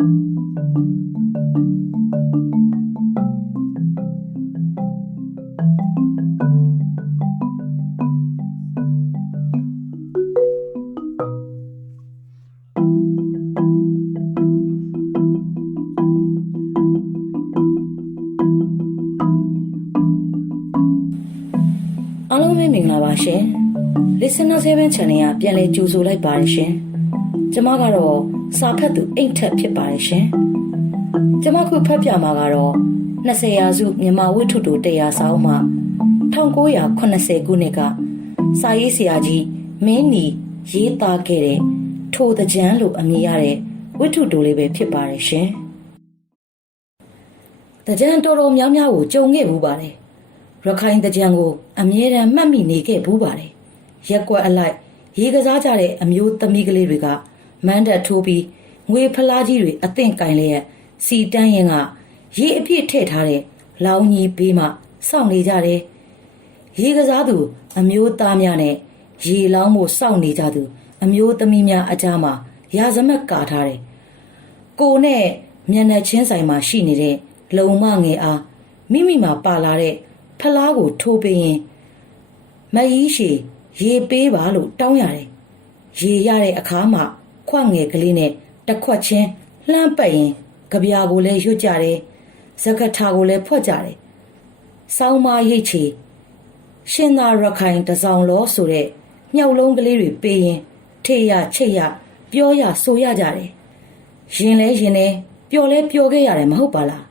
အားလုံးပဲမင်္ဂလာပါရှင် Listener 7 Channel ကပြန်လည်ကြိုဆိုလိုက်ပါတယ်ရှင်ကျမကတော့ စာဖတ်သူအိတ်ထက်ဖြစ်ပါတယ်ရှင်ကျမခုဖတ်ပြမှာကတော့20ရာစုမြန်မာဝိထုတူတရားစာအုပ်မှာ1980ခုနှစ်ကစာရေးဆရာကြီးမင်းနီရေးသားခဲ့တဲ့ထိုတကြမ်းလို့အမည်ရတဲ့ဝိထုတူလေးပဲဖြစ်ပါတယ်ရှင်တကြမ်းတော်တော်များများကိုကြုံခဲ့ဘူးပါတယ်ရခိုင်တကြံကိုအမြဲတမ်းမှတ်မိနေခဲ့ဘူးပါတယ်ရက်ကွက်အလိုက် ရေကစားကြတဲ့အမျိုးသမီးကလေးတွေက မန်းတက်ထိုးပြီးငွေဖလားကြီးတွေအသင့်ကင်လျက်စီတန်းရင်ကရေအပြည့်ထည့်ထားတဲ့လောင်းကြီးဘေးမှစောင့်နေကြတယ်ရေကစားသူ အမျိုးသားများနဲ့ရေလောင်းမှုစောင့်နေကြသူ အမျိုးသမီးများအကြားမှာရာဇမတ်ကာထားတယ်ကိုနဲ့မျက်နှာချင်းဆိုင်မှာရှိနေတဲ့လုံမငယ်အားမိမိမှာပါလာတဲ့ဖလားကိုထိုးပေးရင်မကြီးရှည်ရေပေးပါလို့တောင်းရတယ်ရေရတဲ့အခါမှာ ခွငယ်ကလေးနဲ့တစ်ခွက်ချင်းလှမ်းပတ်ရင်ကြပြာကိုလည်းရွတ်ကြတယ်ဇကထာကိုလည်းဖွက်ကြတယ်စောင်းမရိတ်ချီရှင်သာရခိုင်တစောင်းလောဆိုတဲ့မြောက်လုံးကလေးတွေပေးရင်ထေရချိတ်ရပြောရဆိုရကြတယ်ရင်လဲရင်လဲပျော်လဲပျော်ခဲ့ရတယ်မဟုတ်ပါလား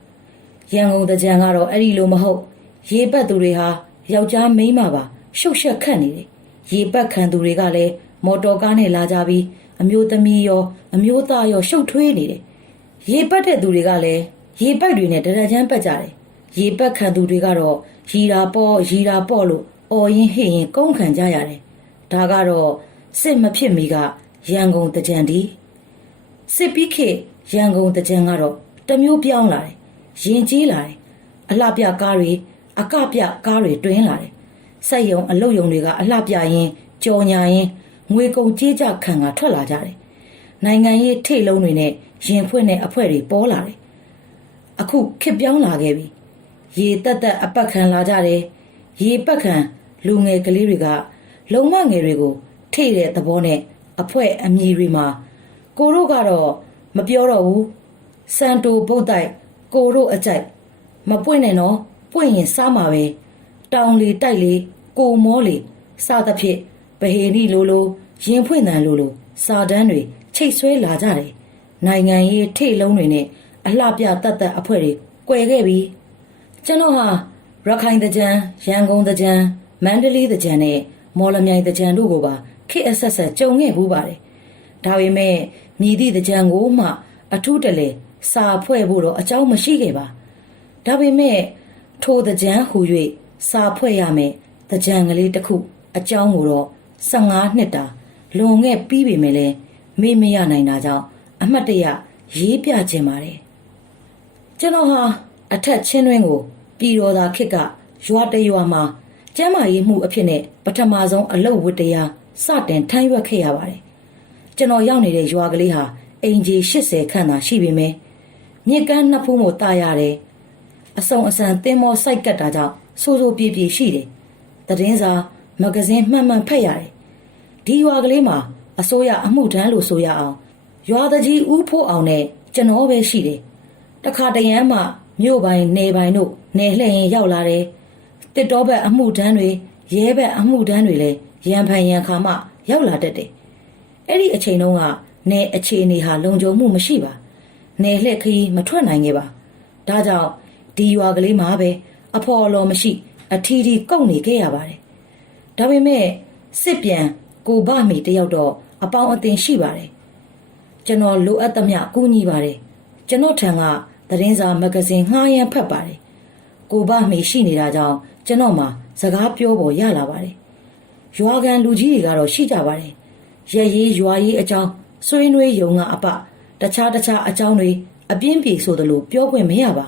ရန်ကုန်တကြံကတော့အဲ့ဒီလိုမဟုတ်ရေပတ်သူတွေဟာယောက်ျားမိန်းမပါရှုပ်ရှက်ခတ်နေတယ်ရေပတ်ခံသူတွေကလည်းမော်တော်ကားနဲ့လာကြပြီး အမျိုးသမီးရော အမျိုးသားရောရှုပ်ထွေးနေတယ်ရေပတ်တဲ့သူတွေကလည်းရေပတ်တွေနဲ့တရကြမ်းပတ်ကြတယ်ရေပတ်ခံသူတွေကတော့ရီတာပေါ့ရီတာပေါ့လို့အော်ရင်ဟစ်ရင်ကုန်းခံကြရတယ်ဒါကတော့စစ်မဖြစ်မီကရန်ကုန်တကြံဒီစစ်ပြီးခေတ်ရန်ကုန်တကြံကတော့တစ်မျိုးပြောင်းလာတယ်ရင်ကြီးလာတယ်အလှပြကားတွေအကပြကားတွေတွင်းလာတယ်စက်ယုံအလုတ်ယုံတွေကအလှပြရင်ကြော်ညာရင် ငွေကုန်ကြေးကြခံကထွက်လာကြတယ်နိုင်ငံရေးထိတ်လုံးတွေနဲ့ရင်ဖွင့်တဲ့အဖွဲတွေပေါ်လာတယ်အခုခစ်ပြောင်းလာခဲ့ပြီရေတက်တက်အပတ်ခံလာကြတယ်ရေပတ်ခံလူငယ်ကလေးတွေကလုံမငယ်တွေကိုထိတဲ့သဘောနဲ့အဖွဲအမြည်တွေမှာကိုတို့ကတော့မပြောတော့ဘူးစန်တိုဗုတ်တိုက်ကိုတို့အကြိုက်မပွင့်နဲ့နော်ပွင့်ရင်စားမှာပဲတောင်လီတိုက်လီကိုမောလီစသဖြင့် ဗဟေနီလိုလိုရင်ဖွင့်တန်လိုလိုစာတန်းတွေချိတ်ဆွဲလာကြတယ်နိုင်ငံရေးထိတ်လုံးတွေနဲ့အလှပြတတ်တတ်အဖွဲတွေကွယ်ခဲ့ပြီကျွန်တော်ဟာရခိုင်တကြံရန်ကုန်တကြံမန္တလေးတကြံနဲ့မော်လမြိုင်တကြံတို့ကိုပါခေတ်အဆက်ဆက်ကြုံခဲ့ဘူးပါတယ်ဒါပေမဲ့မြည်သည့်တကြံကိုမှ အထူးတလဲစာဖွဲ့ဖို့တော့အကြောင်းမရှိခဲ့ပါဒါပေမဲ့ထိုတကြံဟူ၍စာဖွဲ့ရမယ်တကြံကလေးတစ်ခု အကြောင်းကိုတော့ 15နှစ်တာလွန်ခဲ့ပြီးပြီမယ်လဲမေ့မရနိုင်တာကြောင့်အမှတ်တရရေးပြခြင်းပါတယ်ကျွန်တော်ဟာအထက်ချင်းတွင်းကိုပြည်တော်သာခစ်ကရွာတရွာမှာကျမ်းမာရေးမှုအဖြစ်နဲ့ပထမဆုံးအလုတ်ဝတ္တရားစတင်ထမ်းရွက်ခဲ့ရပါတယ်ကျွန်တော်ရောက်နေတဲ့ရွာကလေးဟာအင်ဂျီ80ခန့်သာရှိပေမယ့်မြစ်ကမ်းနှစ်ဖူးမို့တာရတယ်အစုံအစံသင်းမောစိုက်ကတ်တာကြောင့်ဆိုးဆိုးပြေပြေရှိတယ်သတင်းစာ မဂဇင်းမှန်မှန်ဖတ်ရတယ်ဒီရွာကလေးမှာအစိုးရအမှုထမ်းလို့ဆိုရအောင်ရွာတကြီးဦးဖို့အောင်နဲ့ကျွန်တော်ပဲရှိတယ်တခါတရမ်းမှမြို့ပိုင်းနေပိုင်းတို့နေလှည့်ရင်ရောက်လာတယ်တစ်တော်ဘက်အမှုထမ်းတွေရဲဘက်အမှုထမ်းတွေလည်းရန်ဖန်ရန်ခါမှရောက်လာတတ်တယ်အဲ့ဒီအချိန်တုန်းကနေအခြေအနေဟာလုံခြုံမှုမရှိပါနေလှည့်ခရီးမထွက်နိုင်ခဲ့ပါဒါကြောင့်ဒီရွာကလေးမှာပဲအဖော်အလော်မရှိ အထီးထီးကုတ်နေခဲ့ရပါတယ် ဒါပေမဲ့စစ်ပြန်ကိုဗမီတယောက်တော့အပေါင်းအသင်ရှိပါတယ်ကျွန်တော်လိုအပ်သမျှကူညီပါတယ်ကျွန်တော်ထံကသတင်းစာမဂဇင်းငှားရမ်းဖတ်ပါတယ်ကိုဗမီရှိနေတာကြောင့်ကျွန်တော်မှစကားပြောပေါ်ရလာပါတယ်ရွာကန်လူကြီးတွေကတော့ရှိကြပါတယ်ရရေးရွာရေးအကြောင်းဆွေးနွေးယုံကအပတခြားတခြားအကြောင်းတွေအပြင်းပြေဆိုသလိုပြောခွင့်မရပါ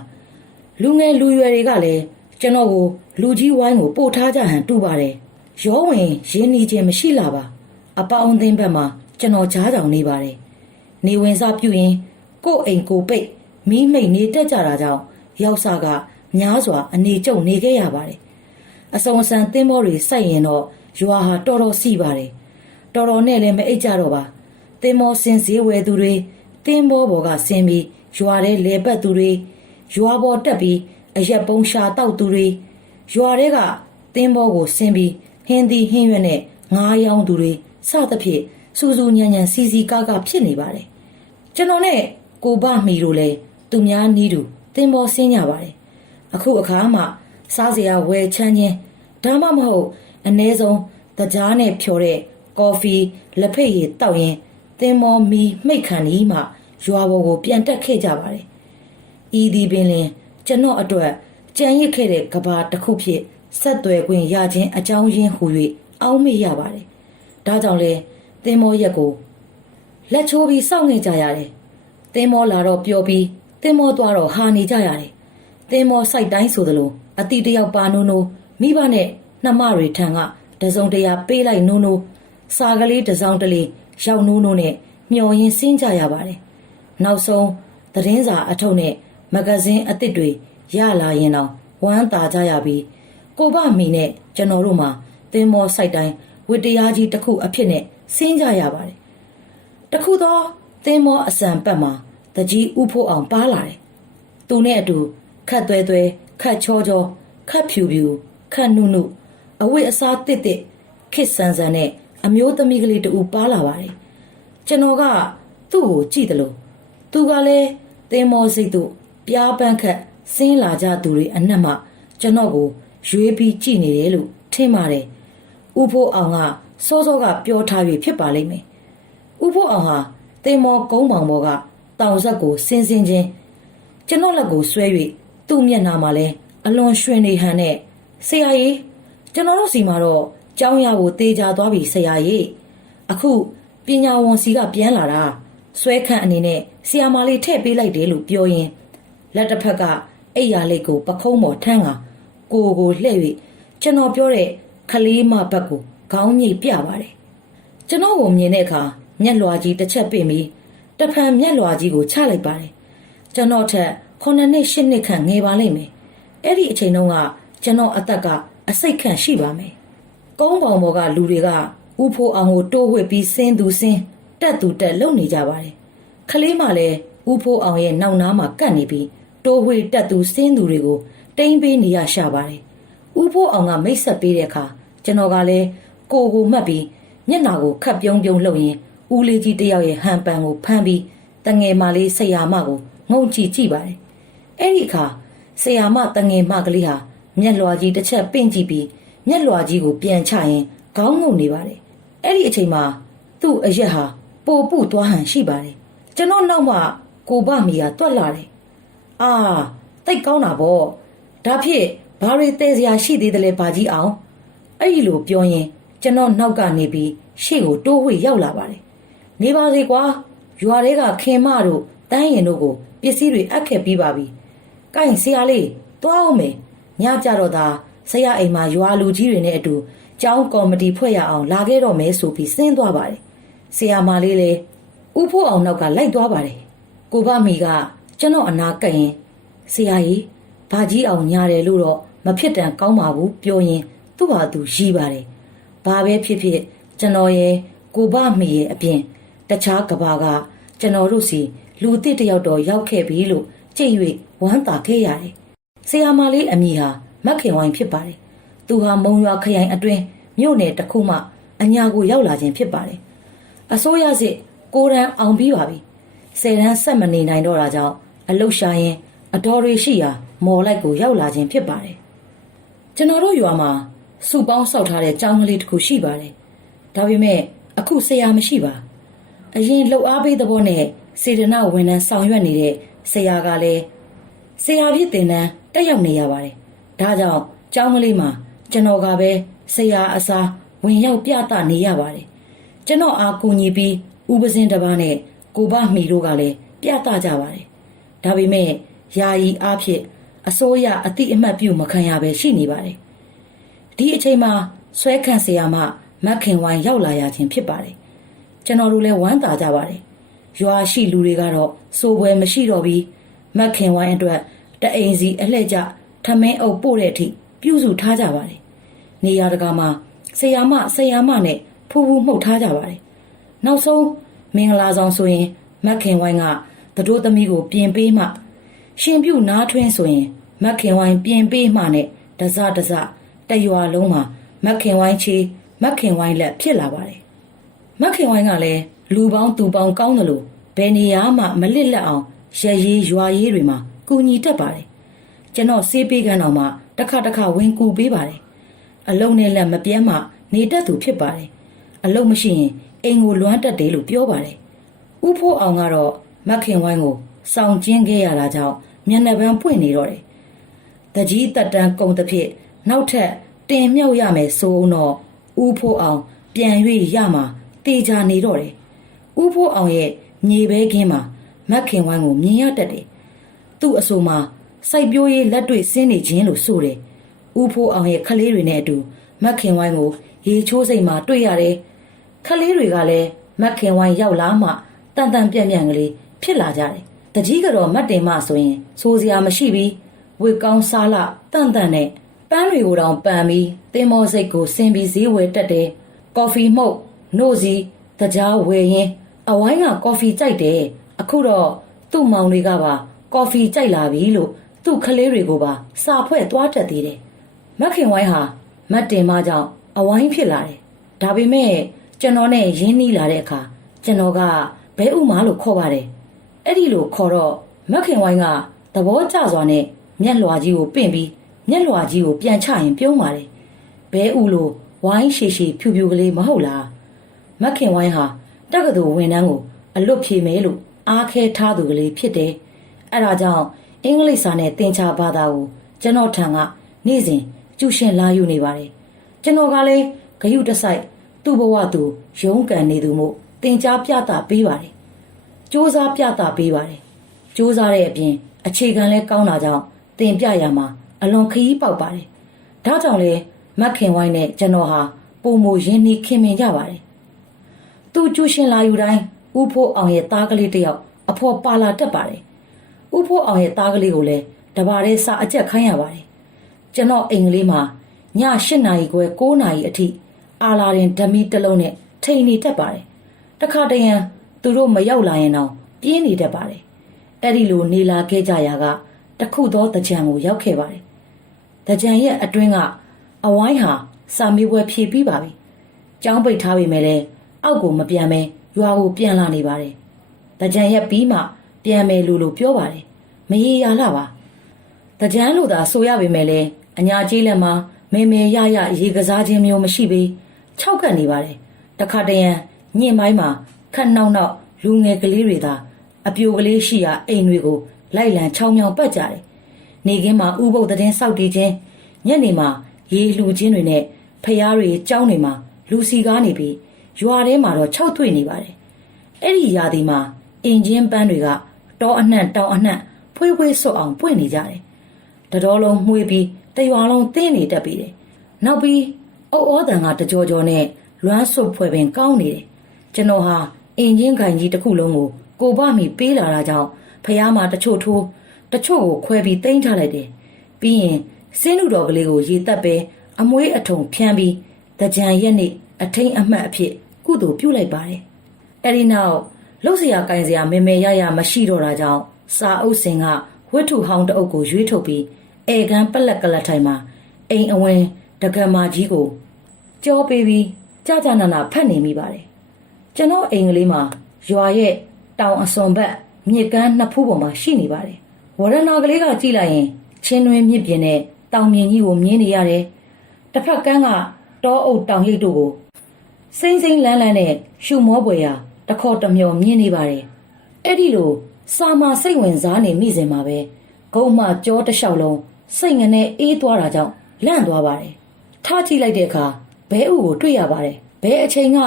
လူငယ်လူရွယ်တွေကလည်းကျွန်တော်ကိုလူကြီးဝိုင်းကိုပို့ထားကြဟန်တူပါတယ် ရောဝင်ရင်းနှီးခြင်းမရှိလာပါအပေါင်းအသင်းဘက်မှာကျွန်တော်ကြားကြောင်နေပါတယ်နေဝင်စားပြုရင်ကိုယ့်အိမ်ကိုယ်ပိတ်မီးမိတ်နေတက်ကြတာကြောင့်ရောက်စားကများစွာအနေကျုံနေခဲ့ရပါတယ်အစုံအစံသင်းမောတွေစိုက်ရင်တော့ရွာဟာတော်တော်စီပါတယ်တော်တော်နဲ့လည်းမအိတ်ကြတော့ပါသင်းမောစင်စည်းဝယ်သူတွေသင်းမောဘော်ကဆင်းပြီးရွာထဲလေပတ်သူတွေရွာပေါ်တက်ပြီးအရက်ပုံးရှာတောက်သူတွေရွာထဲကသင်းဘောကိုဆင်းပြီး ဟင်းသီးဟင်းရွက်နဲ့ငားရောင်းသူတွေစသဖြင့်စူးစူးညံ့ညံ့စီစီကားကားဖြစ်နေပါတယ်ကျွန်တော်နဲ့ကိုဘမီတို့လည်းသူများနီးတူသင်ပေါ်ဆင်းကြပါတယ်အခုအခါမှစားစရာဝယ်ချမ်းချင်းဒါမှမဟုတ်အ ਨੇ ဆုံးတကြားနဲ့ဖြော်တဲ့ကော်ဖီလက်ဖိတ်ရည်တောက်ရင်သင်မောမီမိတ်ခံဒီမှရွာပေါ်ကိုပြန်တက်ခဲ့ကြပါတယ်ဤဒီပင်လင်ကျွန်တော်အတွက်ကြံရစ်ခဲ့တဲ့ကဘာတစ်ခုဖြစ် ဆက်သွယ်ခွင့်ရခြင်းအကြောင်းရင်းဟူ၍အောက်မေ့ရပါတယ်ဒါကြောင့်လဲသင်မောရက်ကိုလက်ချိုးပြီးစောင့်နေကြရတယ်။သင်းမောလာတော့ပျော်ပြီးသင်းမောသွားတော့ဟာနေကြရတယ်။သင်းမောစိုက်တိုင်းဆိုသလိုအတီတယောက်ပါနိုးနိုးမိဘနဲ့နှမတွေထံကတစုံတရာပေးလိုက်နိုးနိုးစာကလေးတစ်စောင်းတလေးရောက်နိုးနိုးနဲ့မျော်ရင်စင်းကြရပါတယ်။နောက်ဆုံးသတင်းစာအထုပ်နဲ့မဂဇင်းအသစ်တွေရလာရင်တော့ဝမ်းသာကြရပြီး ကိုဘမီနဲ့ကျွန်တော်တို့မှာသင်းမောစိုက်တိုင်းဝတ္တရားကြီးတစ်ခုအဖြစ်နဲ့စင်းကြရပါတယ်။တခုသောသင်းမောအစံပတ်မှာတကြီးဥဖို့အောင်ပါလာတယ်။သူနဲ့အတူခတ်သွဲသွဲခတ်ချောချောခတ်ဖြူဖြူခတ်နုနုအဝိအစားတစ်တစ်ခစ်ဆန်ဆန်နဲ့အမျိုးသမီးကလေးတူပါလာပါတယ်။ကျွန်တော်ကသူ့ကိုကြည့်တယ်လို့သူကလည်းသင်းမောစိတ်တို့ပြားပန်းခတ်ဆင်းလာကြသူတွေအနက်မှကျွန်တော်ကို ရွေးပြီးကြည့်နေတယ်လို့ထင်ပါတယ်။ဥဖို့အောင်ကစောစောကပြောထားပြီးဖြစ်ပါလိမ့်မယ်။ဥဖို့အောင်ဟာတင်မောကုန်းပေါင်ဘောကတောင်ဆက်ကိုဆင်းဆင်းချင်းကျွန်တော်လက်ကိုဆွဲ၍သူ့မျက်နှာမှာလဲအလွန်ရွှင်နေဟန်နဲ့ဆရာကြီးကျွန်တော်တို့စီမှာတော့ကြောင်းရကိုတေချာသွားပြီဆရာကြီးအခုပညာဝန်စီကပြန်လာတာဆွဲခန့်အနေနဲ့ဆီယာမာလေးထည့်ပေးလိုက်တယ်လို့ပြောရင်လက်တစ်ဖက်ကအိယာလိတ်ကိုပခုံးပေါ်ထမ်းက ကိုကိုလှဲ့၍ကျွန်တော်ပြောတဲ့ခလေးမဘက်ကိုခေါင်းညိတ်ပြပါတယ်ကျွန်တော်ကိုမြင်တဲ့အခါမျက်လွှာကြီးတစ်ချက်ပင့်ပြီးတဖန်မျက်လွှာကြီးကိုချလိုက်ပါတယ်ကျွန်တော်ထက်9နှစ်10နှစ်ခန့်ငယ်ပါလိမ့်မယ်အဲ့ဒီအချိန်တုန်းကကျွန်တော်အသက်ကအစိတ်ခန့်ရှိပါမယ်ကုန်းပေါင်ပေါ်ကလူတွေကဥဖိုးအောင်ကိုတိုးဝှက်ပြီးဆင်းသူဆင်းတက်သူတက်လုံနေကြပါတယ်ခလေးမှလည်းဥဖိုးအောင်ရဲ့နောက်နားမှာကပ်နေပြီးတိုးဝှက်တက်သူဆင်းသူတွေကို တိမ့်ပေးနေရရှာပါတယ်ဥဖိုးအောင်ကမိတ်ဆက်ပေးတဲ့အခါကျွန်တော်ကလည်းကိုကိုမှတ်ပြီးမျက်နှာကိုခတ်ပြုံးပြုံးလှုပ်ရင်ဦးလေးကြီးတယောက်ရဲ့ဟန်ပန်ကိုဖမ်းပြီးတငယ်မလေးဆရာမကိုငုံကြည့်ကြည့်ပါတယ်။အဲ့ဒီအခါဆရာမတငယ်မကလေးဟာမျက်လွှာကြီးတစ်ချက်ပင့်ကြည့်ပြီးမျက်လွှာကြီးကိုပြန်ချရင်ခေါင်းငုံနေပါတယ်။အဲ့ဒီအချိန်မှာသူ့အရက်ဟာပိုပုသွားဟန်ရှိပါတယ်။ကျွန်တော်နောက်မှကိုဘမီယာတွက်လာတယ်။အာတိတ်ကောင်းတာပေါ့။ ဒါဖြစ်ဘာတွေတဲစရာရှိသေးတယ်လဲဘာကြီးအောင်အဲ့ဒီလိုပြောရင်ကျွန်တော်နောက်ကနေပြီးရှေ့ကိုတိုးဝှေ့ရောက်လာပါတယ်။နေပါစေကွာရွာတွေကခင်မတို့တန်းရင်တို့ကိုပစ္စည်းတွေအပ်ခဲ့ပြီးပါပြီ။ကိုင်ဆရာလေးသွားအောင်မယ်။ညကြတော့သာဆရာအိမ်မှာရွာလူကြီးတွေနဲ့အတူကျောင်းကော်မတီဖွဲ့ရအောင်လာခဲ့တော့မယ်ဆိုပြီးစဉ်းသွားပါတယ်။ဆရာမလေးလည်းဥဖို့အောင်နောက်ကလိုက်သွားပါတယ်။ကိုဘမီကကျွန်တော်အနာကပ်ရင်ဆရာကြီး ဘာကြီးအောင်ညာတယ်လို့တော့မဖြစ်တန်ကောင်းပါဘူးပြောရင်သူ့ဟာသူရီးပါတယ်။ဘာပဲဖြစ်ဖြစ်ကျွန်တော်ရဲ့ကိုဘမီရဲ့အပြင်တခြားကဘာကကျွန်တော်တို့စီလူအစ်စ်တစ်ယောက်တော့ရောက်ခဲ့ပြီလို့ကြိတ်၍ဝမ်းသာခဲ့ရတယ်။ဆရာမလေးအမည်ဟာမက်ခင်ဝိုင်းဖြစ်ပါတယ်။သူဟာမုံရွာခရိုင်အတွင်းမြို့နယ်တစ်ခုမှအညာကိုရောက်လာခြင်းဖြစ်ပါတယ်။အစိုးရစစ်ကိုရန်အောင်ပြီးပါပြီ။ဆယ်တန်းဆက်မနေနိုင်တော့တာကြောင့်အလုတ်ရှာရင်အတော်တွေရှိရာ မော်လိုက်ကိုရောက်လာခြင်းဖြစ်ပါတယ်။ကျွန်တော်တို့ရွာမှာစုပေါင်းဆောက်ထားတဲ့ကျောင်းကလေးတစ်ခုရှိပါတယ်။ဒါပေမဲ့အခုဆရာမရှိပါ။အရင်လှုပ်အားပေးသဘောနဲ့စေတနာဝန်ထမ်းဆောင်ရွက်နေတဲ့ဆရာကလည်းဆရာဖြစ်တင်တန်းတက်ရောက်နေရပါတယ်။ဒါကြောင့်ကျောင်းကလေးမှာကျွန်တော်ကပဲဆရာအစားဝင်ရောက်ပြသနေရပါတယ်။ကျွန်တော်အားကူညီပြီးဥပစင်းတစ်ပါးနဲ့ကိုဘမီတို့ကလည်းပြသကြပါတယ်။ဒါပေမဲ့ယာယီအားဖြင့် အစိုးရအတိအမှတ်ပြုမခံရပဲရှိနေပါတယ်။ဒီအချိန်မှာဆွဲခံဆရာမမက်ခင်ဝိုင်းရောက်လာရခြင်းဖြစ်ပါတယ်ကျွန်တော်တို့လည်းဝမ်းသာကြပါတယ်ရွာရှိလူတွေကတော့စိုးပွဲမရှိတော့ပြီးမက်ခင်ဝိုင်းအတွက်တအိမ်စီအလှည့်ကျထမင်းအုပ်ပို့တဲ့အထိပြုစုထားကြပါတယ်နေရာတကာမှာဆရာမဆရာမနဲ့ဖူဖူမှုတ်ထားကြပါတယ်နောက်ဆုံးမင်္ဂလာဆောင်ဆိုရင်မက်ခင်ဝိုင်းကသတို့သမီးကိုပြင်ပေးမှ ရှင်ပြုနားထွင်းဆိုရင်မက်ခင်ဝိုင်းပြင်ပေးမှနဲ့တစတစတရွာလုံးမှာမက်ခင်ဝိုင်းချီမက်ခင်ဝိုင်းလက်ဖြစ်လာပါတယ်မက်ခင်ဝိုင်းကလည်းလူပေါင်းသူပေါင်းကောင်းတယ်လို့ဘယ်နေရာမှမလစ်လက်အောင်ရရေးရွာရေးတွေမှာကူညီတတ်ပါတယ်ကျွန်တော်စေးပေးကန်တော်မှာတစ်ခါတစ်ခါဝင်ကူပေးပါတယ်အလုံးနဲ့လက်မပြဲမှနေတတ်သူဖြစ်ပါတယ်အလုံးမရှိရင်အိမ်ကိုလွမ်းတက်တယ်လို့ပြောပါတယ်ဥဖိုးအောင်ကတော့မက်ခင်ဝိုင်းကိုစောင့်ကျင်းခဲ့ရတာကြောင့် မျက်နှာပန်းပွင့်နေတော့တယ်။တကြီးတက်တန်းကုံတစ်ဖြစ်နောက်ထပ်တင်မြုပ်ရမယ်ဆိုအောင်တော့ဥဖိုးအောင် ပြန်၍ရမှာတေချာနေတော့တယ်။ဥဖိုးအောင်ရဲ့မြေပဲခင်းမှာမက်ခင်ဝိုင်းကိုမြင်ရတတ်တယ်။သူ့အဆိုမှာစိုက်ပျိုးရေးလက်တွေ့ဆင်းနေခြင်းလို့ဆိုတယ်။ဥဖိုးအောင်ရဲ့ခလေးတွေနဲ့အတူမက်ခင်ဝိုင်းကိုရေချိုးစိတ်မှာတွေ့ရတယ်။ခလေးတွေကလည်းမက်ခင်ဝိုင်းရောက်လာမှတန်တန်ပြန့်ပြန့်ကလေးဖြစ်လာကြတယ်။ တကြီးကတော့မတ်တင်မဆိုရင်စိုးစရာမရှိပြီးဝေကောင်းစားလာတန်တန်နဲ့ပန်းတွေကိုတောင်ပန်ပြီးတင်မောစိတ်ကိုဆင်းပြီးဈေးဝယ်တက်တယ်။ကော်ဖီမှုတ်နှုတ်စီတကြားဝယ်ရင်အဝိုင်းကကော်ဖီကြိုက်တယ်။အခုတော့သူ့မောင်တွေကပါကော်ဖီကြိုက်လာပြီလို့သူ့ခလေးတွေကိုပါစာဖွဲ့သွားတတ်သေးတယ်။မက်ခင်ဝိုင်းဟာမတ်တင်မကြောင့်အဝိုင်းဖြစ်လာတယ်။ဒါပေမဲ့ကျွန်တော်နဲ့ရင်းနှီးလာတဲ့အခါကျွန်တော်ကဘဲဥမာလို့ခေါ်ပါတယ်။ အဲ့ဒီလိုခေါ်တော့မက်ခင်ဝိုင်းကသဘောကျစွာနဲ့မျက်လွှာကြီးကိုပင့်ပြီးမျက်လွှာကြီးကိုပြန်ချရင်ပြုံးပါတယ်။ဘဲဥလို့ဝိုင်းရှည်ရှည်ဖြူဖြူကလေးမဟုတ်လား။မက်ခင်ဝိုင်းဟာတက္ကသိုလ်ဝန်ထမ်းကိုအလွတ်ဖြေမယ်လို့အားခဲထားသူကလေးဖြစ်တယ်။အဲ့ဒါကြောင့်အင်္ဂလိပ်စာနဲ့သင်ချာဘာသာကိုကျွန်တော်ထံကနေ့စဉ်ကျူရှင်လာယူနေပါတယ်။ကျွန်တော်ကလည်းဂယုတစိုက်သူ့ဘဝသူရုန်းကန်နေသူမို့သင်ကြားပြတာပေးပါတယ်။ စ조사ပြတာပေးပါတယ်။စ조사တဲ့အပြင်အခြေခံလဲကောင်းတာကြောင့်သင်ပြရမှာအလွန်ခရီးပေါက်ပါတယ်။ဒါကြောင့်လဲမက်ခင်ဝိုင်းနဲ့ကျွန်တော်ဟာပုံမရင်းနှီးခင်မင်ကြပါတယ်။ သူကျူရှင်လာယူတိုင်းဥဖိုးအောင်ရဲ့သားကလေးတစ်ယောက်အဖော်ပါလာတတ်ပါတယ်။ဥဖိုးအောင်ရဲ့သားကလေးကိုလည်းတပါးတည်းစာအကျက်ခိုင်းရပါတယ်။ကျွန်တော်အိမ်ကလေးမှာည၈နာရီခွဲ9နာရီအထိအာလာရင်ဓမီတစ်လုံးနဲ့ထိန်နေတတ်ပါတယ်။တခါတရံ သူတို့မရောက်လာရင်တော့ပြင်းနေတတ်ပါတယ်။အဲ့ဒီလိုနေလာခဲ့ကြရာကတခုသောတကြံကိုရောက်ခဲ့ပါတယ်။တကြံရဲ့အတွင်းကအဝိုင်းဟာစာမေးပွဲဖြေပြီးပါပြီ။ကျောင်းပိတ်ထားပေမဲ့လည်းအောက်ကိုမပြန်မဲရွာကိုပြန်လာနေပါတယ်။တကြံရက်ပြီးမှပြန်မယ်လို့လို့ပြောပါတယ်။မရေရလာပါ။တကြံလို့သာဆိုရပေမဲ့လည်းအညာကြီးလက်မှာမေမေရရရေကစားခြင်းမျိုးမရှိပေခြောက်ကပ်နေပါတယ်။တခါတရံညင်ပိုင်းမှာ ခက်နှောက်နှောက်လူငယ်ကလေးတွေသာအပြိုကလေးရှိရာအိမ်တွေကိုလိုက်လံချောင်းမြောင်ပတ်ကြတယ်။နေကင်းမှာဥပုပ်သတင်းစောက်တည်ခြင်းညနေမှာရေလှူခြင်းတွေနဲ့ဖျားတွေကြောင်းတွေမှာလူစီကားနေပြီးရွာထဲမှာတော့၆တွေ့နေပါတယ်။အဲ့ဒီရာသီမှာအင်ဂျင်ပန်းတွေကတောအနှံ့တောင်အနှံ့ဖွေးဖွေးဆွတ်အောင်ပွင့်နေကြတယ်။တတော်လုံးမှုေးပြီးတရွာလုံးသင်းနေတတ်ပြီးတယ်။နောက်ပြီးအုတ်ဩတန်ကတကြောကြောနဲ့လွမ်းဆုပ်ဖွဲ့ပင်ကောင်းနေတယ်။ကျွန်တော်ဟာ အင်ချင်းခိုင်ကြီးတစ်ခုလုံးကိုကိုပမိပေးလာတာကြောင့်ဖះမှာတချို့ထိုးတချို့ကိုခွဲပြီးတိမ့်ထားလိုက်တယ်။ပြီးရင်စင်းလူတော်ကလေးကိုရေတက်ပဲအမွေးအထုံဖြန်းပြီးတကြံရက်နေ့အထိန်အမှတ်အဖြစ်ကုသိုလ်ပြုလိုက်ပါတယ်။အဲဒီနောက်လှုပ်စရာကင်စရာမေမေရရမရှိတော့တာကြောင့်စာအုပ်စင်ကဝတ္ထုဟောင်းတအုပ်ကိုရွေးထုတ်ပြီးဧကန်ပလက်ကလထိုင်မှာအိမ်အဝင်ဒကမာကြီးကိုကြောပေးပြီးကြာကြာနာနာဖတ်နေမိပါတယ် ကျွန်တော်အိမ်ကလေးမှာရွာရဲ့တောင်အစွန်ဘက်မြစ်ကမ်းနှစ်ဖူးပေါ်မှာရှိနေပါတယ်။ဝရဏကလေးကကြည့်လိုက်ရင်ချင်းတွင်မြစ်ပြင်နဲ့တောင်မြင်ကြီးကိုမြင်နေရတယ်။တစ်ဖက်ကန်းကတောအုပ်တောင်ရိပ်တို့ကိုစိမ့်စိမ့်လန်းလန်းနဲ့ရှုမောပွေရာတခေါ်တစ်မျောမြင်နေပါတယ်။အဲ့ဒီလိုစာမာစိတ်ဝင်စားနေမိစဉ်မှာပဲဂုံမှကြောတစ်လျှောက်လုံးစိတ်ငနဲ့အေးသွားတာကြောင့်လန့်သွားပါတယ်။ထားကြည့်လိုက်တဲ့အခါဘဲဥကိုတွေ့ရပါတယ်။ဘဲအချိန်က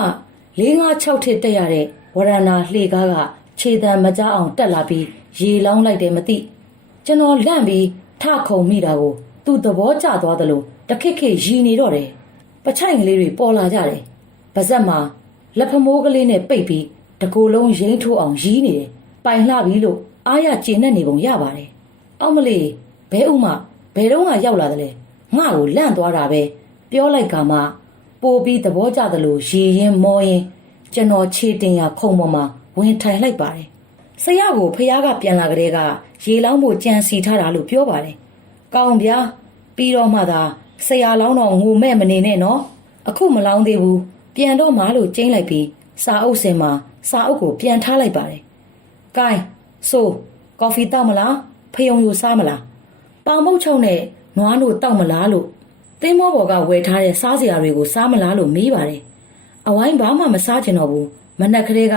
၄၅6ထစ်တက်ရတဲ့ဝရဏလှေကားကခြေတံမကြအောင်တက်လာပြီးရေလောင်းလိုက်တယ်မသိ။ကျွန်တော်လန့်ပြီးထခုံမိတာကိုသူ့သဘောကျသွားသလိုတခက်ခက်ရီနေတော့တယ်။ပချိုင်ကလေးတွေပေါ်လာကြတယ်။ပါဇက်မှာလက်ဖမိုးကလေးနဲ့ပိတ်ပြီးဓတကိုယ်လုံးရိမ့်ထိုးအောင်ရီးနေတယ်ပိုင်လှပြီလို့အားရကျေနပ်နေပုံရပါတယ်အောက်မလေးဘဲဥမဘယ်တော့မှရောက်လာတယ်လဲငါ့ကိုလန့်သွားတာပဲပြောလိုက်ကမှ ပိုပြီးသဘောကျသလိုရေရင်မောရင်ကျွန်တော်ခြေတင်ရခုံပေါ်မှာဝင်ထိုင်လိုက်ပါတယ်ဆရာကိုဖះကပြန်လာကြတဲ့ကရေလောင်းဖို့ကြံစီထားတာလို့ပြောပါတယ်ကောင်းဗျာပြီးတော့မှသာဆရာလောင်းတော့ငိုမဲ့မနေနဲ့နော်အခုမလောင်းသေးဘူးပြန်တော့မှလို့ကျင်းလိုက်ပြီးစာအုပ်စင်မှာစာအုပ်ကိုပြန်ထားလိုက်ပါတယ်။ကဲဆိုကော်ဖီတောက်မလားဖယုံယူစားမလားပေါင်မုတ်ချုံနဲ့နွားတို့တောက်မလားလို့ သင်းမောဘော်ကဝယ်ထားတဲ့စားစရာတွေကိုစားမလားလို့မေးပါတယ်။အဝိုင်းဘာမှမစားချင်တော့ဘူးမနက်ကလေးက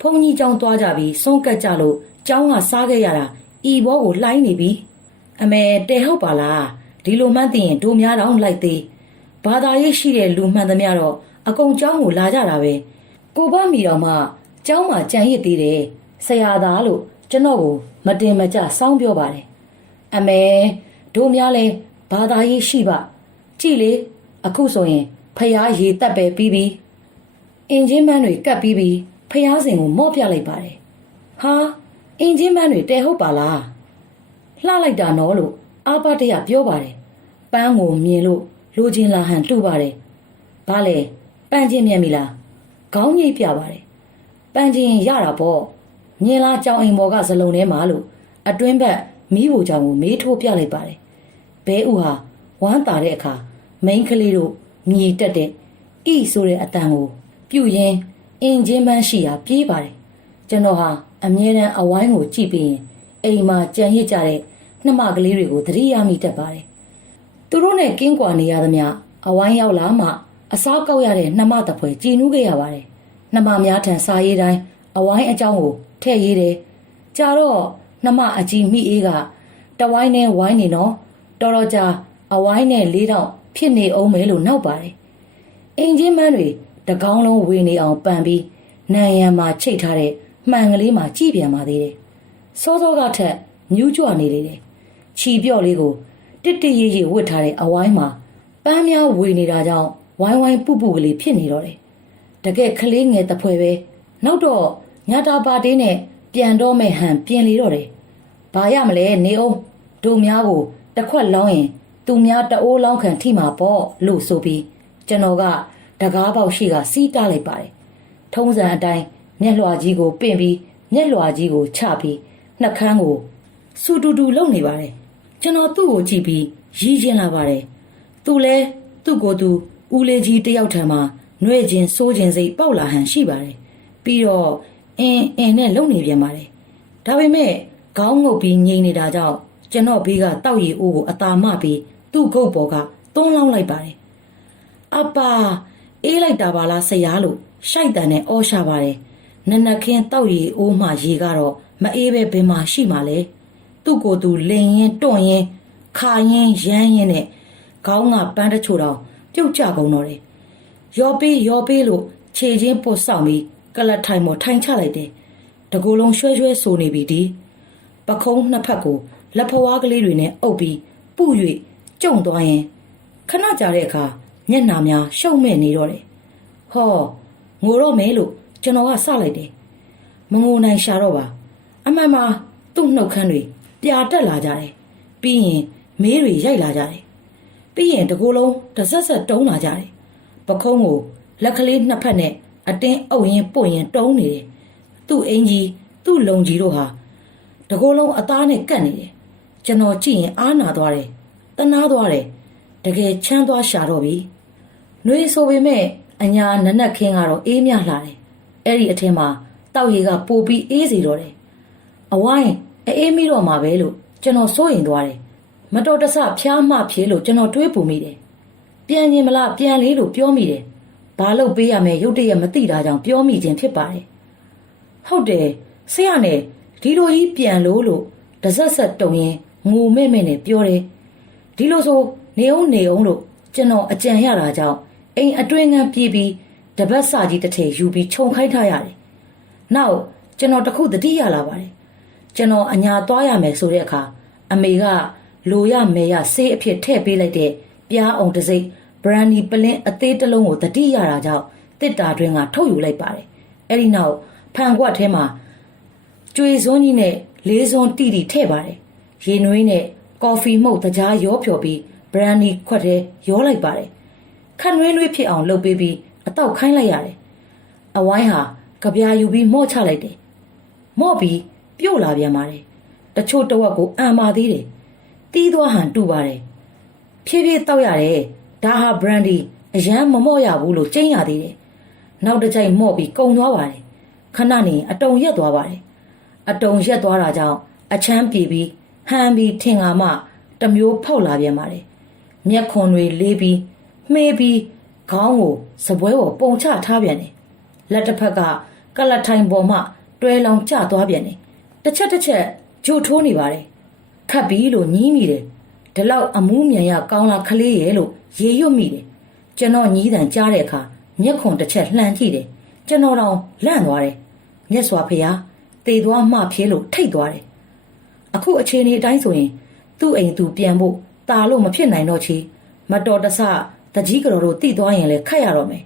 ဖုန်ကြီးကျောင်းသွားကြပြီးစွန့်ကတ်ကြလို့ကျောင်းကစားခဲ့ရတာဤဘောကိုလှိုင်းနေပြီအမေတဲဟုတ်ပါလားဒီလိုမှန်းသိရင်တို့များတော့လိုက်သေးဘာသာရေးရှိတဲ့လူမှန်သမျှတော့အကုန်ကျောင်းကိုလာကြတာပဲကိုဘမီတော်မှကျောင်းမှာကြံရစ်သေးတယ်ဆရာသားလို့ကျွန်တော်ကိုမတင်မကြစောင်းပြောပါတယ်အမေတို့များလဲဘာသာရေးရှိပါ ကြည်လေအခုဆိုရင်ဖះရေတက်ပဲပြီးပြီအင်ဂျင်မန်းတွေကတ်ပြီးပြီဖះစင်ကိုမော့ပြလိုက်ပါတယ်ဟာအင်ဂျင်မန်းတွေတဲဟုတ်ပါလားလှလိုက်တာနော်လို့အာပတရပြောပါတယ်ပန်းကိုမြင်လို့လိုချင်လာဟန်တူပါတယ်ဘာလဲပန်းချင်းမြင်ပြီလားခေါင်းညိတ်ပြပါတယ်ပန်းချင်းရတာပေါ့မြင်လားကြောင်အိမ်ဘော်ကဇလုံထဲမှာလို့အတွင်းဘက်မိဖို့ကြောင်ကိုမေးထိုးပြလိုက်ပါတယ်ဘဲဥဟာဝမ်းတာတဲ့အခါ မိန်းကလေးတို့မြေတက်တဲ့ဤဆိုတဲ့အတန်ကို ပြုတ်ရင်အင်ဂျင်ပန်းရှိရာပြေးပါတယ်ကျွန်တော်ဟာအမြဲတမ်းအဝိုင်းကိုကြည့်ပြီးရင်အိမ်မှာကြံရစ်ကြတဲ့နှမကလေးတွေကိုသတိရမိတတ်ပါတယ်သူတို့နဲ့ကင်းကွာနေရသမျှအဝိုင်းရောက်လာမှအစားကောက်ရတဲ့နှမတပွဲကြည်နူးခဲ့ရပါတယ်နှမများထံစားရေးတိုင်းအဝိုင်းအကြောင်းကိုထည့်ရေးတယ်ကြာတော့နှမအကြီးမိအေးကတဝိုင်းနဲ့ဝိုင်းနေနော်တော်တော်ကြာအဝိုင်းနဲ့လေးတော့ ဖြစ်နေအောင်မယ်လို့နောက်ပါတယ်အင်ဂျင်မန်းတွေတကောင်းလုံးဝေနေအောင်ပန်ပြီးနံရံမှာချိတ်ထားတဲ့မှန်ကလေးမှာကြည်ပြန်ပါသေးတယ်စောစောကထက်မြူးကြွနေလေတယ်ခြီပြော့လေးကိုတစ်တရရဝတ်ထားတဲ့အဝိုင်းမှာပန်းများဝေနေတာကြောင့်ဝိုင်းဝိုင်းပုပုကလေးဖြစ်နေတော့တယ်တကယ်ကလေးငယ်တဖွဲပဲနောက်တော့ညတာပါတေးနဲ့ပြန်တော့မဲ့ဟန်ပြင်လေတော့တယ်ဘာရမလဲနေအောင်တို့များကိုတစ်ခွက်လောင်းရင် သူများတအိုးလောင်းခံထိမှာပေါ့လို့ဆိုပြီးကျွန်တော်ကတကားပေါက်ရှိကစီးတလိုက်ပါတယ်ထုံးစံအတိုင်းမျက်လွှာကြီးကိုပင့်ပြီးမျက်လွှာကြီးကိုချပြီးနှက်ခမ်းကိုစူတူတူလုံနေပါတယ်ကျွန်တော်သူ့ကိုကြည့်ပြီးရီးချင်းလာပါတယ်သူလဲသူ့ကိုယ်သူဦးလေးကြီးတယောက်ထံမှာနှွဲ့ခြင်းစိုးခြင်းစိတ်ပေါက်လာဟန်ရှိပါတယ်ပြီးတော့အင်းအင်းနဲ့လုံနေပြန်ပါတယ်ဒါပေမဲ့ခေါင်းငုပ်ပြီးငိမ့်နေတာကြောင့်ကျွန်တော်ဘေးကတောက်ရီအိုးကိုအသာမပြီး သူ့ဂုတ်ပေါ်ကသွန်းလောင်းလိုက်ပါတယ်အပါအေးလိုက်တာပါလားဆရာလို့ရှိုက်တန်နဲ့အော်ရှာပါတယ်နနခင်းတောက်ရီအိုးမှရေကတော့မအေးပဲဘယ်မှာရှိမှလဲသူ့ကိုယ်သူလင်ရင်တွန့်ရင်ခါရင်ရမ်းရင်နဲ့ခေါင်းကပန်းတချို့တော့ပြုတ်ကြကုန်တော့တယ်ရော်ပေးရော်ပေးလို့ခြေချင်းပုတ်ဆောင်ပြီးကလတ်ထိုင်ပေါ်ထိုင်ချလိုက်တယ်တကူလုံးရွှဲရွှဲဆိုနေပြီဒီပခုံးနှစ်ဖက်ကိုလက်ဖွားကလေးတွေနဲ့အုပ်ပြီးပု၍ ကျုံသွားရင်ခဏကြာတဲ့အခါမျက်နှာများရှုံမဲ့နေတော့တယ်ဟောငိုတော့မယ်လို့ကျွန်တော်ကစလိုက်တယ်မငိုနိုင်ရှာတော့ပါအမှန်မှာသူ့နှုတ်ခမ်းတွေပြာတက်လာကြတယ်ပြီးရင်မေးတွေရိုက်လာကြတယ်ပြီးရင်တကူလုံးတစ်ဆက်ဆက်တုံးလာကြတယ်ပခုံးကိုလက်ကလေးနှစ်ဖက်နဲ့အတင်းအုပ်ရင်ပွင့်ရင်တုံးနေတယ်သူ့အင်ကြီးသူ့လုံကြီးတို့ဟာတကူလုံးအသားနဲ့ကတ်နေတယ်ကျွန်တော်ကြည့်ရင်အားနာသွားတယ် တနာသွားတယ်တကယ်ချမ်းသွားရှာတော့ပြီနှွေးဆိုပေမဲ့အညာနနက်ခင်းကတော့အေးမြလာတယ်အဲ့ဒီအထင်းမှာတောက်ရည်ကပိုပြီးအေးစီတော့တယ်အဝိုင်းအေးမိတော့မှာပဲလို့ကျွန်တော်စိုးရင်သွားတယ်မတော်တဆဖျားမှဖြေလို့ကျွန်တော်တွေးပူမိတယ်ပြန်ရင်မလားပြန်လေးလို့ပြောမိတယ်ဘာလို့ပေးရမယ်ရုတ်တရက်မသိတာကြောင့်ပြောမိခြင်းဖြစ်ပါတယ်ဟုတ်တယ်ဆရာနဲ့ဒီလိုကြီးပြန်လို့လို့တစက်ဆက်တုံရင်ငိုမဲ့မဲ့နဲ့ပြောတယ် ဒီလိုဆိုနေအောင်နေအောင်လို့ကျွန်တော်အကြံရတာကြောင့်အိမ်အတွင်းကပြေးပြီးတပတ်စာကြီးတစ်ထည်ယူပြီးခြုံခိုင်းထားရတယ်နောက်ကျွန်တော်တခုတတိရလာပါတယ်ကျွန်တော်အညာသွားရမယ်ဆိုတဲ့အခါအမေကလိုရမယ်ရဆေးအဖြစ်ထည့်ပေးလိုက်တဲ့ပြားအောင်တစ်စိမ့်ဘရန်ဒီပလင်းအသေးတစ်လုံးကိုတတိရတာကြောင့်တစ်တာတွင်ကထုတ်ယူလိုက်ပါတယ်အဲ့ဒီနောက်ဖန်ခွက်ထဲမှာကျွေစွန်းကြီးနဲ့လေးစွန်းတီတီထည့်ပါတယ်ရေနွေးနဲ့ ကော်ဖီမှုတ်တကြားရောဖြော်ပြီးဘရန်ဒီခွက်ထဲရောလိုက်ပါတယ်ခက်နွေးနွေးဖြစ်အောင်လုပ်ပေးပြီးအတော့ခိုင်းလိုက်ရတယ်အဝိုင်းဟာကြပြာယူပြီးမော့ချလိုက်တယ်မော့ပြီးပြုတ်လာပြန်ပါတယ်တချို့တဝက်ကိုအံပါသေးတယ်တီးသွားဟန်တူပါတယ်ဖြည်းဖြည်းတောက်ရတယ်ဒါဟာဘရန်ဒီအရန်မမော့ရဘူးလို့ကျင်းရသေးတယ်နောက်တစ်ကြိမ်မော့ပြီးကုံသွားပါတယ်ခဏနေအတုံရက်သွားပါတယ်အတုံရက်သွားတာကြောင့်အချမ်းပြေပြီး ဟန်ပြီးထင်ကာမှတစ်မျိုးဖောက်လာပြန်ပါတယ်မျက်ခွန်တွေလေးပြီးမှေးပြီးခေါင်းကိုစပွဲပေါ်ပုံချထားပြန်တယ်လက်တစ်ဖက်ကကလတ်ထိုင်ပေါ်မှတွဲလောင်ကျသွားပြန်တယ်တစ်ချက်တစ်ချက်ဂျိုထိုးနေပါတယ်ခတ်ပြီးလို့ညင်းမိတယ်ဒီလောက်အမူးမြန်ရကောင်းလာခလေးရဲ့လို့ရေရွတ်မိတယ်ကျွန်တော်ညီးတန်ကြားတဲ့အခါမျက်ခွန်တစ်ချက်လှမ်းကြည့်တယ်ကျွန်တော်တော့လန့်သွားတယ်မျက်စွာဖျားတေသွားမှဖြဲလို့ထိတ်သွားတယ် အခုအချိန်ဒီအတိုင်းဆိုရင် သူ့အိမ်သူပြန်ဖို့ตาလို့မဖြစ်နိုင်တော့ချေမတော်တဆတကြီးကတော်တို့တိသွားရင်လည်းခတ်ရတော့မယ်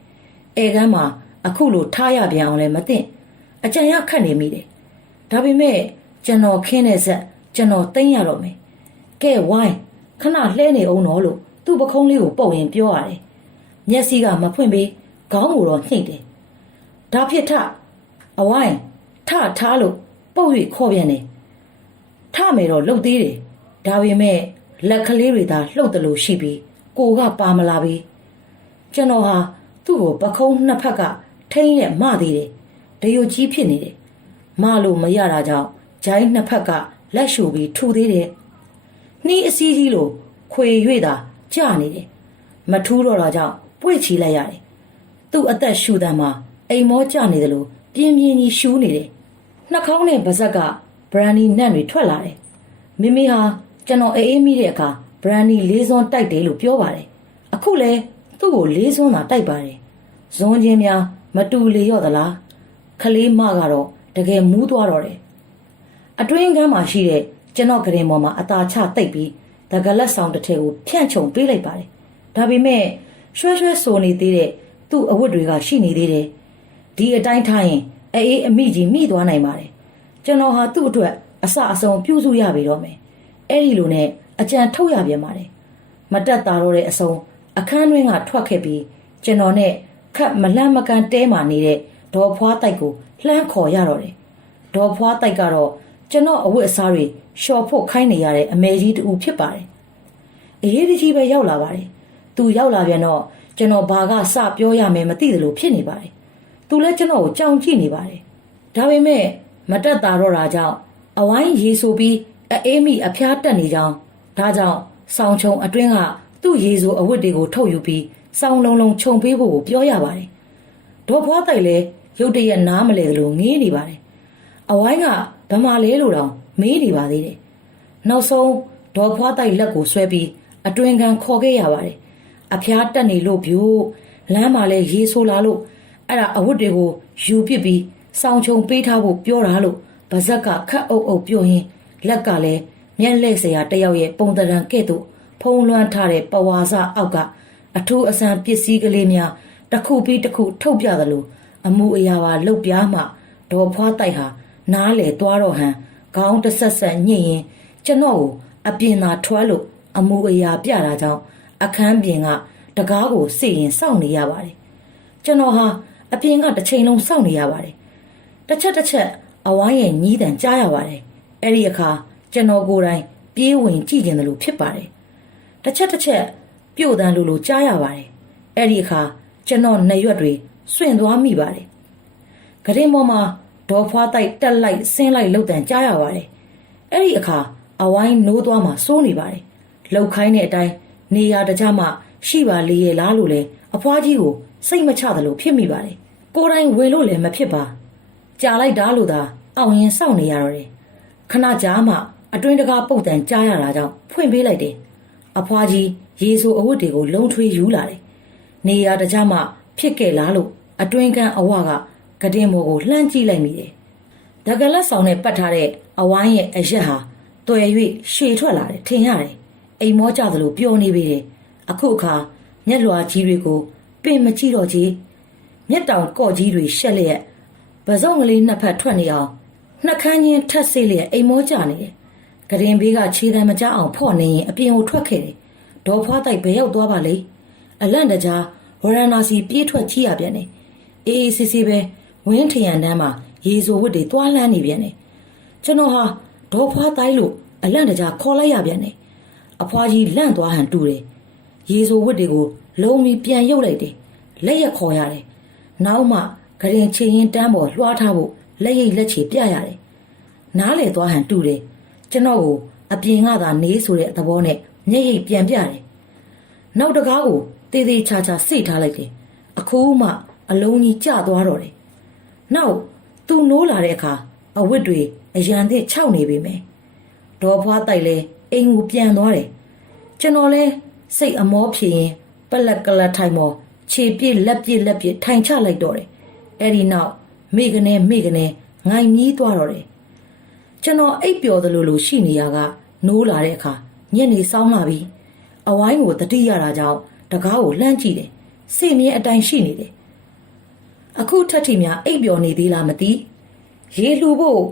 အဲကမ်းမှာအခုလိုထားရပြန်အောင်လည်းမသိအကြံရခတ်နေမိတယ်ဒါပေမဲ့ကျွန်တော်ခင်းတဲ့ဆက်ကျွန်တော်သိမ့်ရတော့မယ်ကဲဝိုင်းခဏလှဲနေအောင်တော့လို့သူ့ပခုံးလေးကိုပုတ်ရင်ပြောရတယ်မျက်စိကမဖွင့်ပေးခေါင်းကိုတော့နှိပ်တယ်ဒါဖြစ်ထအဝိုင်းထထားလို့ပုတ်၍ခေါ်ပြန်တယ် ထမယ်တော့လှုပ်သေးတယ်ဒါပေမဲ့လက်ကလေးတွေသာလှုပ်တယ်လို့ရှိပြီးကိုကပါမလာပြီကျွန်တော်ဟာသူ့ကိုပခုံးနှစ်ဖက်ကထိမ့်ရဲ့မသေးတယ်ဒယိုကြီးဖြစ်နေတယ်မလို့မရတာကြောင့်ဂျိုင်းနှစ်ဖက်ကလက်ရှူပြီးထူသေးတယ်နှီးအစည်းကြီးလိုခွေ၍သာကျနေတယ်မထူးတော့တာကြောင့်ပွေ့ချီလိုက်ရတယ်သူ့အသက်ရှူတမ်းမှာအိမ်မောကျနေတယ်လို့ပြင်းပြင်းကြီးရှူးနေတယ်နှာခေါင်းနဲ့ပါးစပ်က ဘရန်ဒီနံ့တွေထွက်လာတယ်မိမိဟာကျွန်တော်အေးအေးမိတဲ့အခါဘရန်ဒီလေးစွန်းတိုက်တယ်လို့ပြောပါတယ်အခုလဲသူ့ကိုလေးစွန်းသာတိုက်ပါတယ်ဇွန်ချင်းများမတူလေရော့သလားခလေးမကတော့တကယ်မူးသွားတော့တယ်အတွင်းကမ်းမှာရှိတဲ့ကျွန်တော်ဂရင်ပေါ်မှာအသာချတိတ်ပြီးတကလက်ဆောင်တစ်ထည်ကိုဖြန့်ချုံပေးလိုက်ပါတယ်ဒါပေမဲ့ရွှဲရွှဲဆိုနေသေးတဲ့သူ့အဝတ်တွေကရှိနေသေးတယ်ဒီအတိုင်းထားရင်အေးအမိကြီးမိသွားနိုင်ပါတယ် ကျွန်တော်ဟာသူ့အတွက်အစအဆုံးပြုစုရပြီတော့မယ်အဲ့ဒီလိုနဲ့အကြံထုတ်ရပြန်ပါတယ်မတက်တာတော့တဲ့အဆုံးအခန်းတွင်းကထွက်ခဲ့ပြီးကျွန်တော်နဲ့ခတ်မလန့်မကန်တဲမာနေတဲ့ဒေါ်ဖွားတိုက်ကိုလှမ်းခေါ်ရတော့တယ်ဒေါ်ဖွားတိုက်ကတော့ကျွန်တော်အဝတ်အစားတွေလျှော်ဖို့ခိုင်းနေရတဲ့အမေကြီးတူဖြစ်ပါတယ်အရေးကြီးပဲရောက်လာပါတယ်သူရောက်လာပြန်တော့ကျွန်တော်ဘာကစပြောရမယ်မသိသလိုဖြစ်နေပါတယ်သူလည်းကျွန်တော်ကိုကြောင်ကြည့်နေပါတယ်ဒါပေမဲ့ မတက်တာတော့တာကြောင့်အဝိုင်းရေဆိုပြီးအေးမိအဖျားတက်နေကြောင်းဒါကြောင့်ဆောင်းချုံအတွင်းကသူ့ရေဆိုအဝတ်တွေကိုထုတ်ယူပြီးဆောင်းလုံးလုံးခြုံပေးဖို့ကိုပြောရပါတယ်ဒေါ်ဖွားတိုက်လည်းရုတ်တရက်နားမလဲသလိုငေးနေပါတယ်အဝိုင်းကဗမာလဲလို့တောင်မေးနေပါသေးတယ်နောက်ဆုံးဒေါ်ဖွားတိုက်လက်ကိုဆွဲပြီးအတွင်ခံခေါ်ခဲ့ရပါတယ်အဖျားတက်နေလို့ပြို့လမ်းမှာလဲရေဆိုးလာလို့အဲ့ဒါအဝတ်တွေကိုယူပစ်ပြီး စောင်းချုံပေးထားဖို့ပြောတာလို့ဗဇက်ကခတ်အုပ်အုပ်ပြောရင်းလက်ကလည်းမျက်လှည့်စရာတယောက်ရဲ့ပုံတရံကဲ့သို့ဖုံးလွှမ်းထားတဲ့ပဝါစအောက်ကအထူးအဆန်းပစ္စည်းကလေးများတစ်ခုပြီးတစ်ခုထုတ်ပြသလိုအမှုအရာပါလှုပ်ပြားမှဒေါ်ဖွားတိုက်ဟာနားလေသွားတော့ဟန်ခေါင်းတဆက်ဆက်ညှိရင်ကျွန်တော်ကိုအပြင်သာထွားလို့အမှုအရာပြတာကြောင့်အခန်းပြင်ကတကားကိုစိတ်ရင်စောင့်နေရပါတယ်ကျွန်တော်ဟာအပြင်ကတစ်ချိန်လုံးစောင့်နေရပါတယ် တစ်ချက်တစ်ချက်အဝိုင်းရဲ့ညီးတန်ကြားရပါတယ်အဲ့ဒီအခါကျွန်တော်ကိုယ်တိုင်ပြေးဝင်ကြည့်ကျင်တယ်လို့ဖြစ်ပါတယ်တစ်ချက်တစ်ချက်ပြုတ်တန်းလို့လို့ကြားရပါတယ်အဲ့ဒီအခါကျွန်တော်နှရွက်တွေစွန့်သွားမိပါတယ်ဂရင်ပေါ်မှာဒေါ်ဖွားတိုက်တက်လိုက်ဆင်းလိုက်လှုပ်တန်ကြားရပါတယ်အဲ့ဒီအခါအဝိုင်းနိုးသွားမှစိုးနေပါတယ်လှုပ်ခိုင်းတဲ့အတိုင်းနေရာတကြမှရှိပါလေရဲ့လားလို့လဲအဖွားကြီးကိုစိတ်မချသလိုဖြစ်မိပါတယ်ကိုယ်တိုင်ဝင်လို့လည်းမဖြစ်ပါ ကြာလိုက်တာလို့သာအောင်ရင်စောင့်နေရတော့တယ်ခဏကြာမှအတွင်းတကားပုတ်တန်ကြားရတာကြောင့်ဖွင့်ပေးလိုက်တယ်အဖွားကြီးရေဆိုအဝတ်တွေကိုလုံထွေးယူလာတယ်နေရာတကြမှဖြစ်ခဲ့လားလို့အတွင်းကန်းအဝကကတင်မော်ကိုလှမ်းကြည့်လိုက်မိတယ်ဒကလက်ဆောင်နဲ့ပတ်ထားတဲ့အဝိုင်းရဲ့အရက်ဟာတွယ်၍ရွှေထွက်လာတယ်ထင်ရတယ်အိမ်မောကြသလိုပျော်နေပေတယ်အခုအခါမျက်လွှာကြီးတွေကိုပင်မကြည့်တော့ကြီးမျက်တောင်ကော့ကြီးတွေရှက်လျက် ပစုံကလေးနှစ်ဖက်ထွက်နေအောင်နှက်ခမ်းချင်းထက်ဆေးလျက်အိမ်မောကြနေတယ်။ကရင်ဘေးကခြေတံမကြအောင်ဖော့နေရင်အပြင်ကိုထွက်ခဲ့တယ်။ဒေါ်ဖွားတိုက်ဘယ်ရောက်သွားပါလဲ။အလန့်တကြားဝရဏာစီပြေးထွက်ချီရပြန်တယ်။အေးအေးဆေးဆေးပဲဝင်းထရန်တန်းမှာရေဆိုဝတ်တွေတွားလန်းနေပြန်တယ်။ကျွန်တော်ဟာဒေါ်ဖွားတိုက်လို့အလန့်တကြားခေါ်လိုက်ရပြန်တယ်။အဖွားကြီးလန့်သွားဟန်တူတယ်။ရေဆိုဝတ်တွေကို လုံးပြီးပြန်ရုပ်လိုက်တယ်။လက်ရက်ခေါ်ရတယ်။နောက်မှ ဂရင်ချင်ရင်တန်းပေါ်လွှားထားဖို့လက်ရိတ်လက်ချေပြရတယ်။နားလေသွားဟန်တူတယ်။ကျွန်တော်ကိုအပြင်ကသာနေဆိုတဲ့သဘောနဲ့မျက်ရည်ပြန်ပြတယ်။နောက်တကားကိုတေးသေးချာချာစိတ်ထားလိုက်တယ်။အခုမှအလုံးကြီးကျသွားတော့တယ်။နောက်သူနိုးလာတဲ့အခါအဝတ်တွေအရန်သစ်ခြောက်နေပြီမယ်။ဒေါ်ဖွားတိုက်လဲအိမ်ကိုပြန်သွားတယ်။ကျွန်တော်လဲစိတ်အမောဖြစ်ရင်ပလက်ကလတ်ထိုင်မော်ခြေပြစ်လက်ပြစ်လက်ပြစ်ထိုင်ချလိုက်တော့တယ်။ အဲ့ဒီနောက်မိကနေမိကနေငိုင်မြီးသွားတော့တယ်။ကျွန်တော်အိပ်ပျော်သလိုလိုရှိနေရကနိုးလာတဲ့အခါညနေဆောင်လာပြီ။အဝိုင်းကိုတတိရတာကြောင့်တကားကိုလှမ်းကြည့်တယ်။စိတ်မြဲအတိုင်းရှိနေတယ်။အခုထက်ထီများအိပ်ပျော်နေသေးလားမသိ။ရေလှူဖို့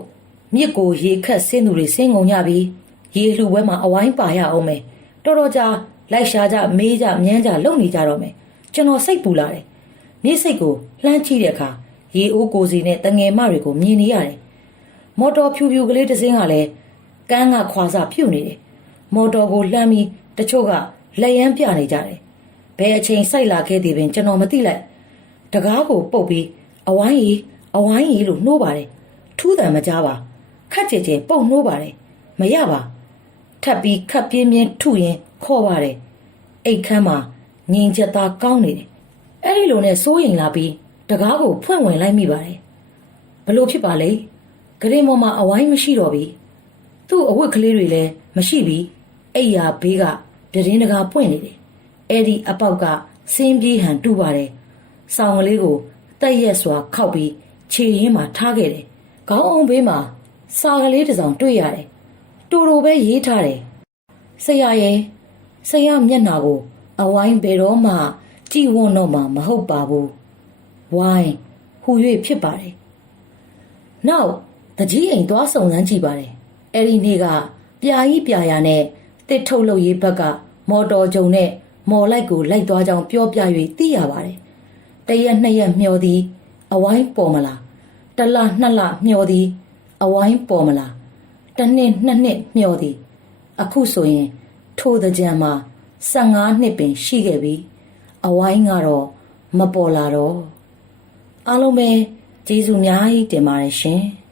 မြစ်ကိုရေခတ်ဆင်းသူတွေဆင်းကုန်ကြပြီ။ရေလှူပွဲမှာအဝိုင်းပါရအောင်မယ်။တော်တော်ကြာလိုက်ရှာကြမေးကြမြန်းကြလုံနေကြတော့မယ်။ကျွန်တော်စိတ်ပူလာတယ်။ မြစ်စိတ်ကိုလှမ်းကြည့်တဲ့အခါရေအိုးကိုစီနဲ့တငယ်မတွေကိုမြင်နေရတယ်။မော်တော်ဖြူဖြူကလေးတစ်စင်းကလည်းကန်းကခွာစားပြုတ်နေတယ်။မော်တော်ကိုလှမ်းပြီးတချို့ကလက်ရမ်းပြနေကြတယ်။ဘယ်အချိန်စိုက်လာခဲ့သည်ပင်ကျွန်တော်မသိလိုက်။တကားကိုပုတ်ပြီးအဝိုင်းရီအဝိုင်းရီလို့နှိုးပါတယ်။ထူးတံမကြပါ။ခက်ကြဲကြဲပုတ်နှိုးပါတယ်။မရပါ။ထပ်ပြီးခပ်ပြင်းပြင်းထုရင်ခေါ်ပါတယ်။အိတ်ခမ်းမှာငင်ချက်သားကောင်းနေတယ်။ အဲ့ဒီလိုနဲ့စိုးရင်လာပြီးတကားကိုဖွင့်ဝင်လိုက်မိပါတယ်။ဘလို့ဖြစ်ပါလဲ။ဂရင်မော်မှာအဝိုင်းမရှိတော့ပြီ။သူ့အဝတ်ကလေးတွေလည်းမရှိပြီ။အိယာဘေးကပြတင်းတကားပွင့်နေတယ်။အဲ့ဒီအပေါက်ကစင်းပြေးဟန်တူပါတယ်။ဆောင်းကလေးကိုတက်ရက်စွာခောက်ပြီးခြေရင်းမှာထားခဲ့တယ်။ခေါင်းအောင်ဘေးမှာစာကလေးတစ်စောင်တွေ့ရတယ်။တူတူပဲရေးထားတယ်။ဆရာရဲ့ဆရာမျက်နှာကို အဝိုင်းဘယ်တော့မှ ကြည်ဝွန်းတော့မှမဟုတ်ပါဘူး။ဝိုင်းဟူ၍ဖြစ်ပါတယ်။နောက်တကြီးအိမ်သွားစုံစမ်းကြည့်ပါတယ်။အဲ့ဒီနေ့ကပြာကြီးပြာရနဲ့တစ်ထုတ်လုပ်ရေးဘက်ကမော်တော်ဂျုံနဲ့မော်လိုက်ကိုလိုက်သွားကြောင်းပြောပြ၍သိရပါတယ်။တရက်နှစ်ရက်မျောသည် အဝိုင်းပေါ်မလား။တစ်လနှစ်လမျောသည်အဝိုင်းပေါ်မလား။တစ်နှစ်နှစ်နှစ်မျောသည် အခုဆိုရင်ထို the jam မှာ15နှစ်ပင်ရှိခဲ့ပြီ။ အဝိုင်းကတော့မပေါ်လာတော့အားလုံးပဲကျေးဇူးအများကြီးတင်ပါတယ်ရှင်။